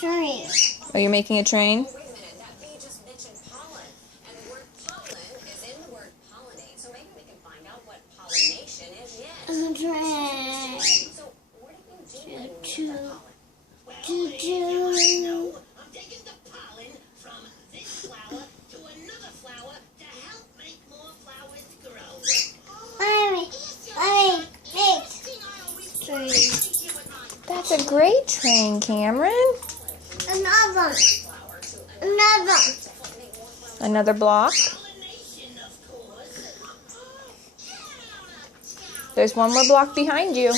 train. Oh, you're making a train? Wait a minute, that bee just mentioned pollen, and the word pollen is in the word pollinate, so maybe we can find out what pollination is yet. A train. So what are you doing with Choo-choo. that pollen? Choo-choo. I'm taking the pollen from this flower to another flower to help make more flowers grow. Mommy, train. That's a great train, Cameron. Another. Another. Another block. Pollination, of course. There's one more block behind you.